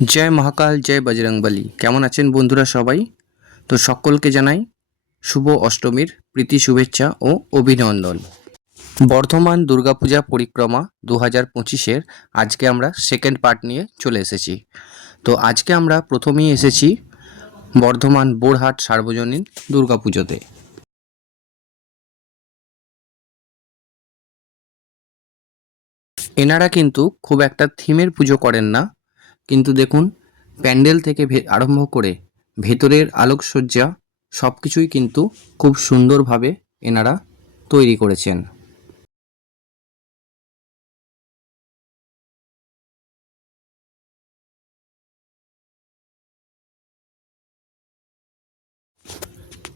জয় মহাকাল, জয় বজরংবলী। কেমন আছেন বন্ধুরা সবাই? তো সকলকে জানাই শুভ অষ্টমীর প্রীতি, শুভেচ্ছা ও অভিনন্দন। বর্ধমান দুর্গাপূজা পরিক্রমা দু হাজার পঁচিশের আজকে আমরা সেকেন্ড পার্ট নিয়ে চলে এসেছি। তো আজকে আমরা প্রথমেই এসেছি বর্ধমান বোরহাট সার্বজনীন দুর্গাপুজোতে। এনারা কিন্তু খুব একটা থিমের পুজো করেন না। কিন্তু দেখুন, প্যান্ডেল থেকে আরম্ভ করে ভেতরের আলোকসজ্জা সব কিছুই কিন্তু খুব সুন্দরভাবে এনারা তৈরি করেছেন।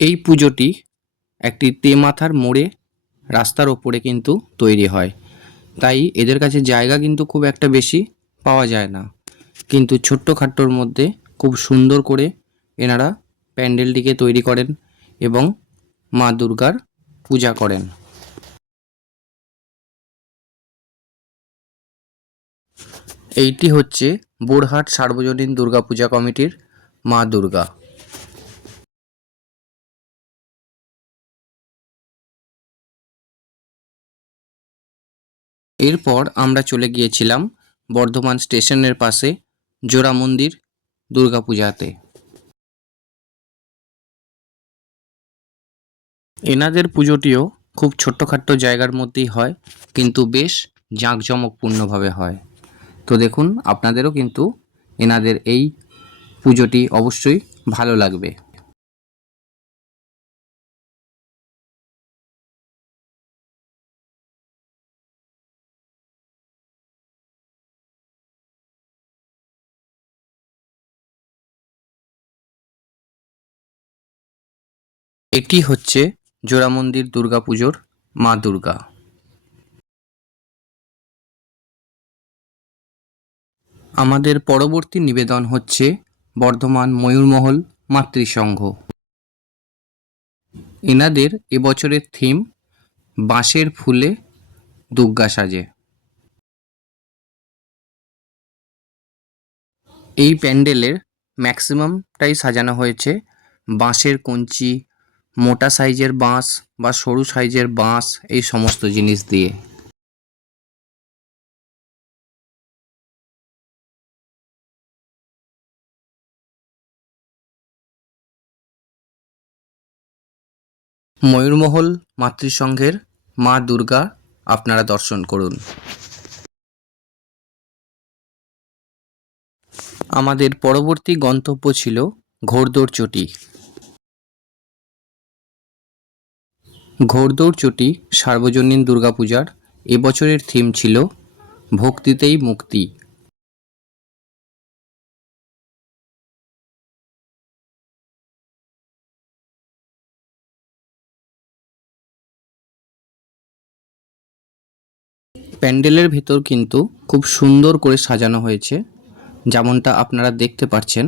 এই পুজোটি একটি তেমাথার মোড়ে রাস্তার ওপরে কিন্তু তৈরি হয়। তাই এদের কাছে জায়গা কিন্তু খুব একটা বেশি পাওয়া যায় না। কিন্তু ছোট্ট খাট্টোর মধ্যে খুব সুন্দর করে এনারা প্যান্ডেলটিকে তৈরি করেন এবং মা দুর্গার পূজা করেন। এইটি হচ্ছে বোরহাট সার্বজনীন দুর্গাপূজা কমিটির মা দুর্গা। এরপর আমরা চলে গিয়েছিলাম বর্ধমান স্টেশনের পাশে জোড়া মন্দির দুর্গাপূজাতে। এনাদের পুজোটিও খুব ছোট্টখাট্ট জায়গার মধ্যেই হয়, কিন্তু বেশ জাঁকজমকপূর্ণভাবে হয়। তো দেখুন, আপনাদেরও কিন্তু এনাদের এই পুজোটি অবশ্যই ভালো লাগবে। এটি হচ্ছে জোড়ামন্দির দুর্গাপুজোর মা দুর্গা। আমাদের পরবর্তী নিবেদন হচ্ছে বর্ধমান ময়ূরমহল মাতৃসংঘ। এনাদের এবছরের থিম বাঁশের ফুলে দুর্গা সাজে। এই প্যান্ডেলের ম্যাক্সিমামটাই সাজানো হয়েছে বাঁশের কঞ্চি মোটা সাইজের বাঁশ বা সরু সাইজের বাঁশ, এই সমস্ত জিনিস দিয়ে। ময়ূরমহল মাতৃসংঘের মা দুর্গা, আপনারা দর্শন করুন। আমাদের পরবর্তী গন্তব্য ছিল ঘোরদোর চটি। ঘোড়দৌড় চটি সার্বজনীন দুর্গাপূজার এবছরের থিম ছিল ভক্তিতেই মুক্তি। প্যান্ডেলের ভেতর কিন্তু খুব সুন্দর করে সাজানো হয়েছে। যেমনটা আপনারা দেখতে পাচ্ছেন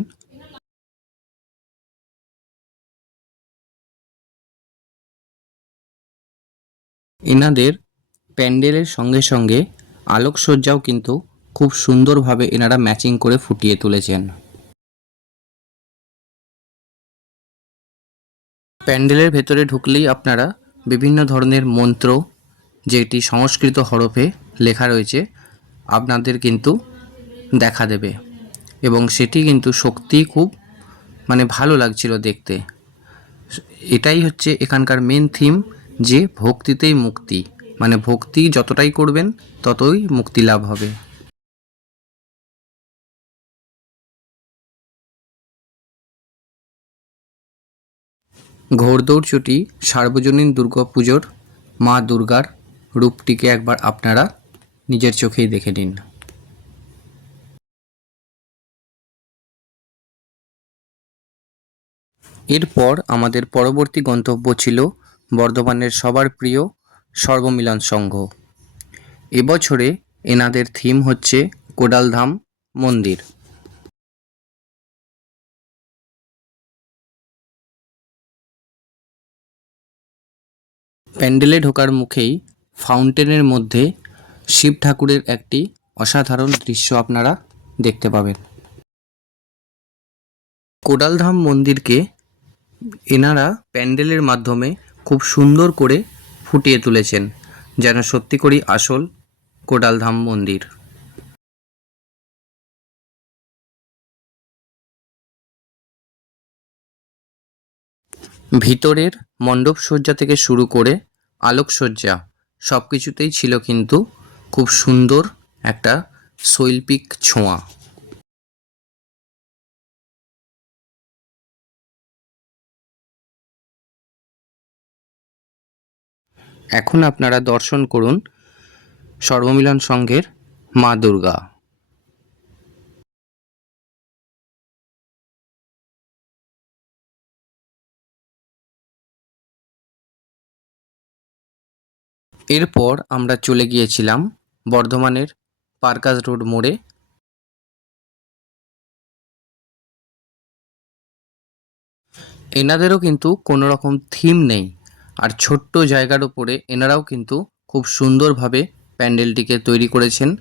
এনাদের প্যান্ডেলের সঙ্গে সঙ্গে আলোকসজ্জাও কিন্তু খুব সুন্দরভাবে এনারা ম্যাচিং করে ফুটিয়ে তুলেছেন। প্যান্ডেলের ভেতরে ঢুকলেই আপনারা বিভিন্ন ধরনের মন্ত্র, যেটি সংস্কৃত হরফে লেখা রয়েছে, আপনাদের কিন্তু দেখা দেবে। এবং সেটি কিন্তু সত্যি খুব মানে ভালো লাগছিল দেখতে। এটাই হচ্ছে এখানকার মেন থিম যে ভক্তিতেই মুক্তি মানে ভক্তি যতটাই করবেন, ততই মুক্তি লাভ হবে। ঘোড়দৌড় চটি, সার্বজনীন দুর্গাপুজোর মা দুর্গার রূপটিকে একবার আপনারা নিজের চোখেই দেখে নিন। এরপর আমাদের পরবর্তী গন্তব্য ছিল বর্ধমানের সবার প্রিয় সর্বমিলন সংঘ। এবছরে এনাদের থিম হচ্ছে কোডালধাম মন্দির। প্যান্ডেলে ঢোকার মুখেই ফাউন্টেনের মধ্যে শিব ঠাকুরের একটি অসাধারণ দৃশ্য আপনারা দেখতে পাবেন। কোডালধাম মন্দিরকে এনারা প্যান্ডেলের মাধ্যমে সুন্দর করে ফুটিয়ে তুলেছেন, যেন সত্যি করেই আসল কোডালধাম মন্দির। ভিতরের মণ্ডপসজ্জা থেকে শুরু করে আলোকসজ্জা সব কিছুতেই ছিল কিন্তু খুব সুন্দর একটা শৈল্পিক ছোঁয়া। এখন আপনারা দর্শন করুন সর্বমিলন সংঘের মা দুর্গা। এরপর আমরা চলে গিয়েছিলাম বর্ধমানের পার্কাস রোড মোড়ে। এনাদেরও কিন্তু কোনো রকম থিম নেই। আর ছোট্ট জায়গার ওপরে এনারাও কিন্তু খুব সুন্দরভাবে প্যান্ডেলটিকে তৈরি করেছেন।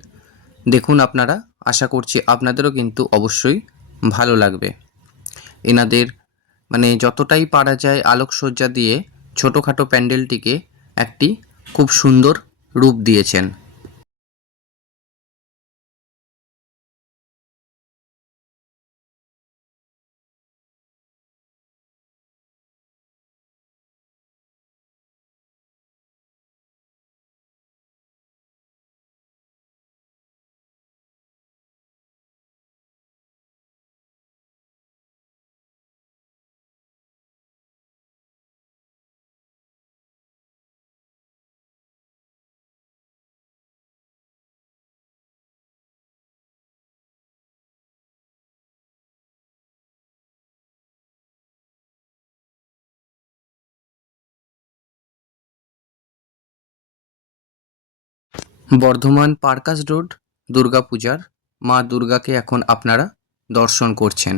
দেখুন আপনারা, আশা করছি আপনাদেরও কিন্তু অবশ্যই ভালো লাগবে। এনাদের মানে যতটাই পারা যায় আলোকসজ্জা দিয়ে ছোটোখাটো প্যান্ডেলটিকে একটি খুব সুন্দর রূপ দিয়েছেন। বর্ধমান পার্কাস রোড দুর্গাপূজার মা দুর্গাকে এখন আপনারা দর্শন করছেন।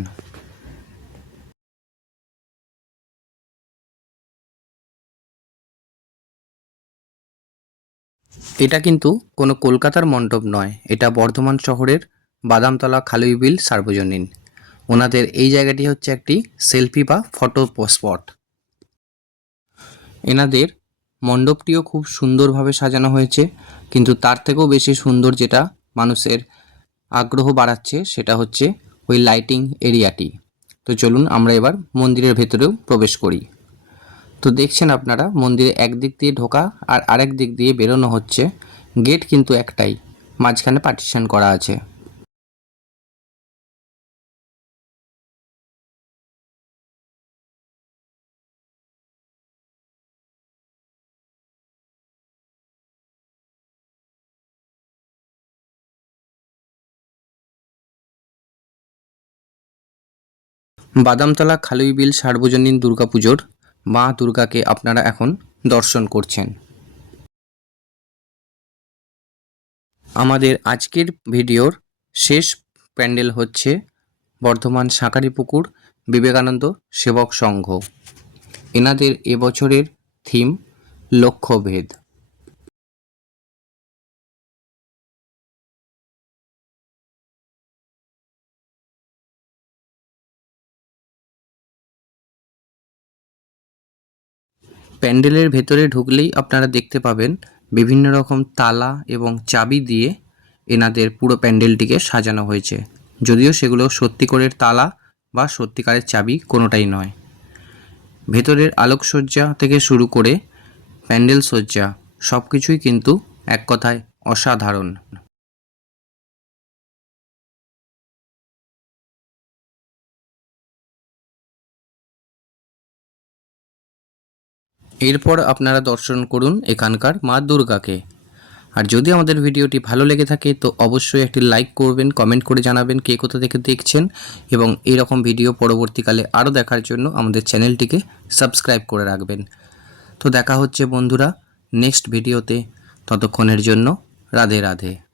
এটা কিন্তু কোনো কলকাতার মণ্ডপ নয়, এটা বর্ধমান শহরের বাদামতলা খালুইবিল সার্বজনীন। ওনাদের এই জায়গাটি হচ্ছে একটি সেলফি বা ফটো স্পট। এনাদের মণ্ডপটিও খুব সুন্দরভাবে সাজানো হয়েছে কিন্তু তার থেকেও বেশি সুন্দর যেটা মানুষের আগ্রহ বাড়াচ্ছে সেটা হচ্ছে ওই লাইটিং এরিয়াটি তো চলুন আমরা এবার মন্দিরের ভেতরেও প্রবেশ করি। তো দেখছেন আপনারা, মন্দিরে একদিক দিয়ে ঢোকা আর আরেক দিক দিয়ে বেরোনো হচ্ছে। গেট কিন্তু একটাই, মাঝখানে পার্টিশন করা আছে। বাদামতলা খালুইবিল সার্বজনীন দুর্গাপুজোর মা দুর্গাকে আপনারা এখন দর্শন করছেন। আমাদের আজকের ভিডিওর শেষ প্যান্ডেল হচ্ছে বর্ধমান সাঁকারিপুকুর বিবেকানন্দ সেবক সংঘ। এনাদের এবছরের থিম লক্ষ্যভেদ। প্যান্ডেলের ভেতরে ঢুকলেই আপনারা দেখতে পাবেন বিভিন্ন রকম তালা এবং চাবি দিয়ে এনাদের পুরো প্যান্ডেলটিকে সাজানো হয়েছে। যদিও সেগুলো সত্যিকারের তালা বা সত্যিকারের চাবি কোনোটাই নয়। ভেতরের আলোকসজ্জা থেকে শুরু করে প্যান্ডেল সজ্জা সব কিছুই কিন্তু এক কথায় অসাধারণ। এরপর আপনারা দর্শন করুন এখানকার মা দুর্গাকে। আর যদি আমাদের ভিডিওটি ভালো লেগে থাকে, তো অবশ্যই একটি লাইক করবেন, কমেন্ট করে জানাবেন কে কোথা থেকে দেখছেন, এবং এরকম ভিডিও পরবর্তীকালে আরও দেখার জন্য আমাদের চ্যানেলটিকে সাবস্ক্রাইব করে রাখবেন। তো দেখা হচ্ছে বন্ধুরা নেক্সট ভিডিওতে। ততক্ষণের জন্য রাধে রাধে।